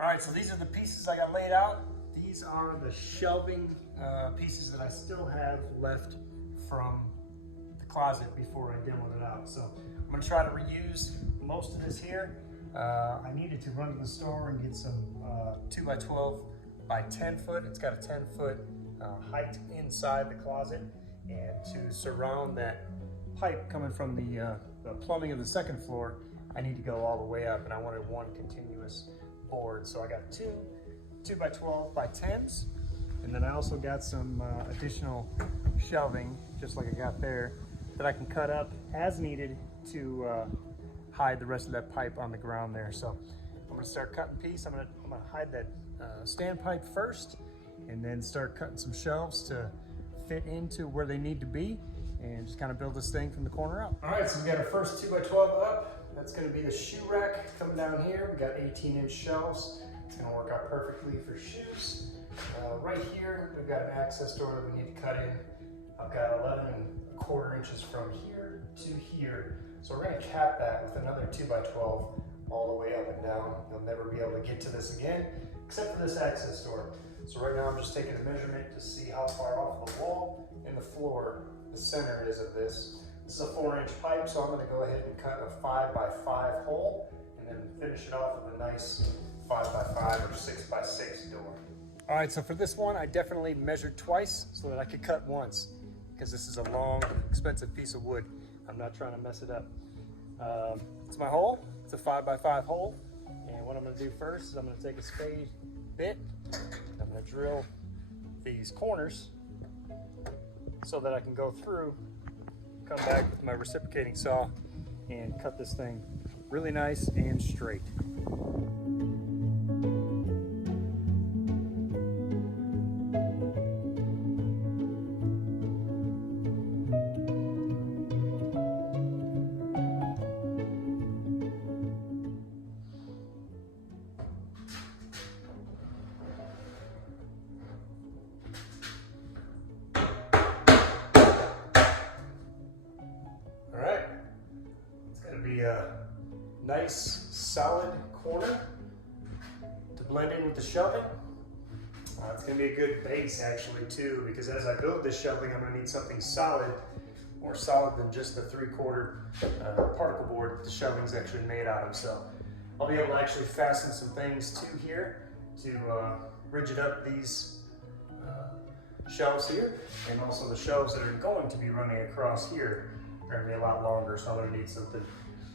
All right, so these are the pieces I got laid out. These are the shelving pieces that I still have left from the closet before I demoed it out. So I'm gonna try to reuse most of this here. I needed to run to the store and get some 2x12 by 10 foot. It's got a 10-foot height inside the closet, and to surround that pipe coming from the plumbing of the second floor, I need to go all the way up, and I wanted one continuous board. So I got two 2x12 by 10s, and then I also got some additional shelving, just like I got there, that I can cut up as needed to hide the rest of that pipe on the ground there. So I'm gonna start cutting piece. I'm gonna hide that standpipe first, and then start cutting some shelves to fit into where they need to be, and just kind of build this thing from the corner up. All right, so we got our first 2x12 up. That's gonna be the shoe rack coming down here. We got 18-inch shelves. It's gonna work out perfectly for shoes. Right here, we've got an access door that we need to cut in. I've got 11¼ inches from here to here. So we're gonna cap that with another 2x12 all the way up and down. You'll never be able to get to this again, except for this access door. So right now I'm just taking a measurement to see how far off the wall and the floor the center is of this. This is a 4-inch pipe, so I'm gonna go ahead and cut a 5x5 hole and then finish it off with a nice 5x5 or 6x6 door. All right, so for this one, I definitely measured twice so that I could cut once, because this is a long, expensive piece of wood. I'm not trying to mess it up. It's my hole. It's a 5x5 hole. And what I'm gonna do first is I'm gonna take a spade bit. I'm gonna drill these corners so that I can go through, come back with my reciprocating saw and cut this thing really nice and straight. A nice solid corner to blend in with the shelving. It's going to be a good base actually too, because as I build this shelving, I'm going to need something solid, more solid than just the 3/4 particle board that the shelving is actually made out of. So I'll be able to actually fasten some things to here to rigid up these shelves here, and also the shelves that are going to be running across here are going to be a lot longer, so I'm going to need something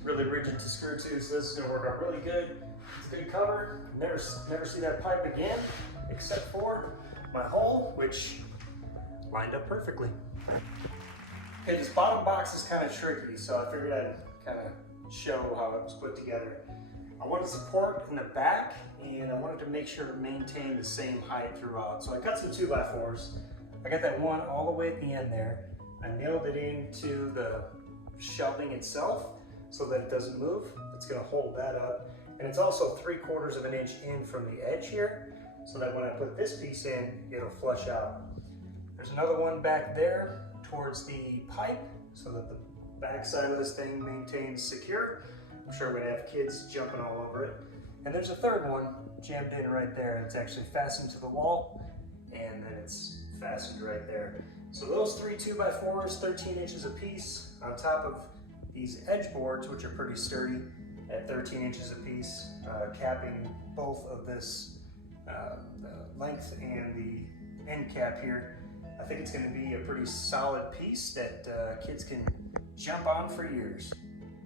really rigid to screw to. So this is going to work out really good. It's a good cover. Never see that pipe again, except for my hole, which lined up perfectly. Okay, this bottom box is kind of tricky, so I figured I'd kind of show how it was put together. I wanted support in the back, and I wanted to make sure it maintained the same height throughout. So I cut some 2x4s. I got that one all the way at the end there. I nailed it into the shelving itself so that it doesn't move. It's gonna hold that up. And it's also 3/4 inch in from the edge here, so that when I put this piece in, it'll flush out. There's another one back there towards the pipe, so that the back side of this thing maintains secure. I'm sure we're gonna have kids jumping all over it. And there's a third one jammed in right there. It's actually fastened to the wall, and then it's fastened right there. So those 3 2x4s, 13 inches a piece, on top of these edge boards, which are pretty sturdy at 13 inches a piece, capping both of this, the length and the end cap here. I think it's gonna be a pretty solid piece that kids can jump on for years.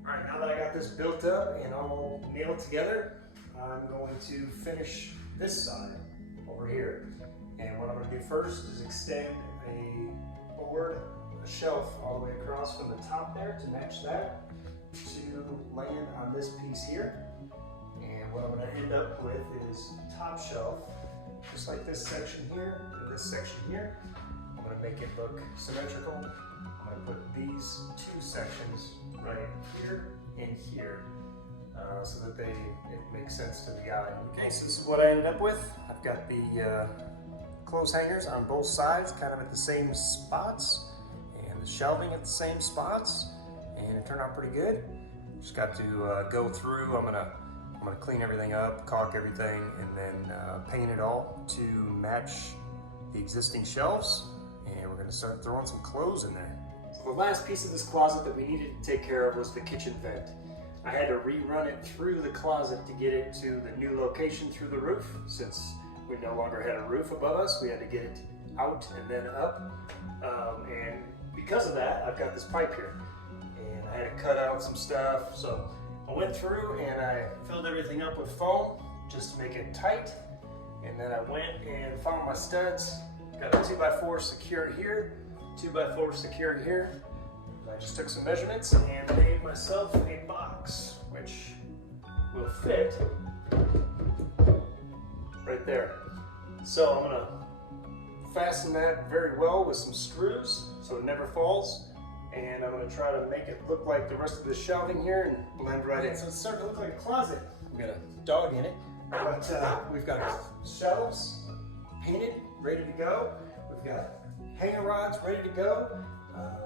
All right, now that I got this built up and all nailed together, I'm going to finish this side over here. And what I'm gonna do first is extend a board, a shelf all the way across from the top there to match that, to land on this piece here. And what I'm gonna end up with is top shelf, just like this section here and this section here. I'm gonna make it look symmetrical. I'm gonna put these 2 sections right here and here, so that it makes sense to the eye. Okay, so this is what I ended up with. I've got the clothes hangers on both sides, kind of at the same spots, and the shelving at the same spots, and it turned out pretty good. Just got to go through. I'm gonna I'm gonna clean everything up, caulk everything, and then paint it all to match the existing shelves. And we're gonna start throwing some clothes in there. So the last piece of this closet that we needed to take care of was the kitchen vent. I had to rerun it through the closet to get it to the new location through the roof. Since we no longer had a roof above us, we had to get it out and then up. And because of that, I've got this pipe here. And I had to cut out some stuff. So I went through and I filled everything up with foam just to make it tight. And then I went and found my studs. Got a 2x4 secured here, 2x4 secured here. I just took some measurements and made myself a box, which will fit right there. So I'm gonna fasten that very well with some screws so it never falls. And I'm gonna try to make it look like the rest of the shelving here and blend right in. So it's starting to look like a closet. We got a dog in it, but we've got shelves painted, ready to go. We've got hanger rods ready to go.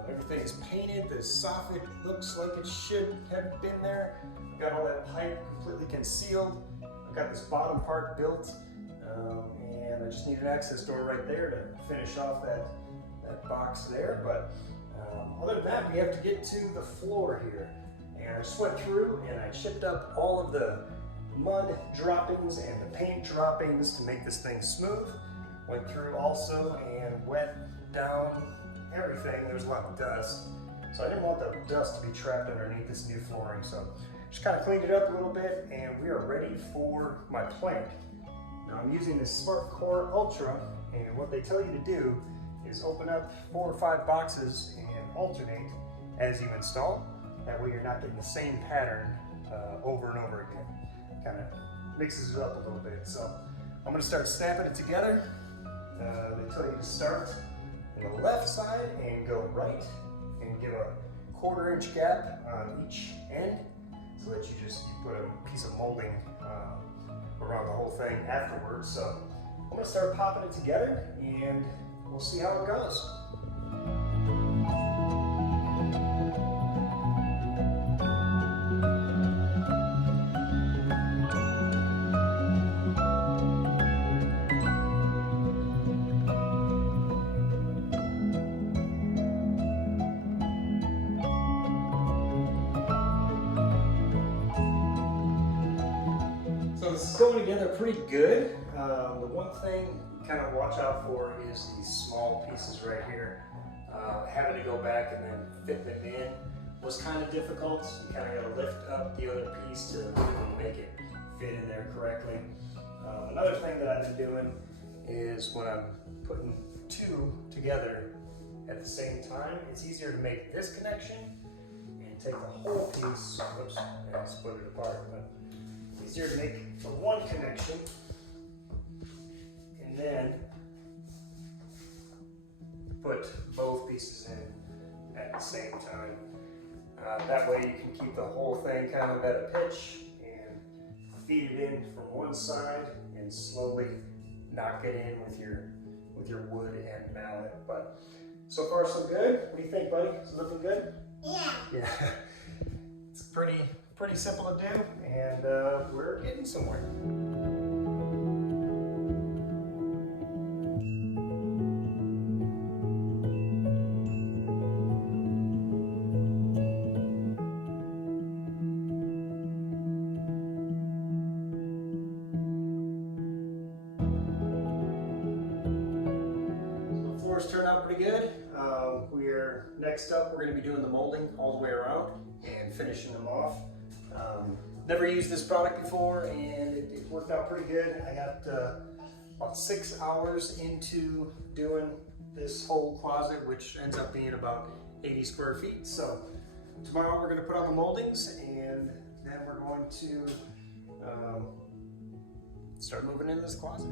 Everything is painted. The soffit looks like it should have been there. I've got all that pipe completely concealed. I've got this bottom part built, and I just need an access door right there to finish off that box there. But other than that, we have to get to the floor here. And I just went through and I chipped up all of the mud droppings and the paint droppings to make this thing smooth. Went through also and wet down everything. There's a lot of dust, so I didn't want the dust to be trapped underneath this new flooring. So just kind of cleaned it up a little bit, and we are ready for my plank. Now I'm using this Smart Core Ultra, and what they tell you to do is open up 4 or 5 boxes and alternate as you install. That way you're not getting the same pattern over and over again. Kind of mixes it up a little bit. So I'm going to start snapping it together. They tell you to start on the left side and go right and give a 1/4 inch gap on each end so that you put a piece of molding around the whole thing afterwards. So I'm going to start popping it together and we'll see how it goes. So this is going together pretty good. The one thing kind of watch out for is these small pieces right here. Having to go back and then fit them in was kind of difficult. You kind of got to lift up the other piece to make it fit in there correctly. Another thing that I've been doing is when I'm putting 2 together at the same time, it's easier to make this connection and take the whole piece, oops, and split it apart. But easier to make the one connection and then put both pieces in at the same time. That way you can keep the whole thing kind of at a pitch and feed it in from one side and slowly knock it in with your wood and mallet. But so far so good. What do you think, buddy? Is it looking good? Yeah. Yeah. It's pretty simple to do, and we're getting somewhere. So the floors turned out pretty good. Next up, we're going to be doing the molding all the way around and finishing them off. Never used this product before, and it worked out pretty good. I got about 6 hours into doing this whole closet, which ends up being about 80 square feet. So tomorrow we're going to put on the moldings, and then we're going to start moving into this closet.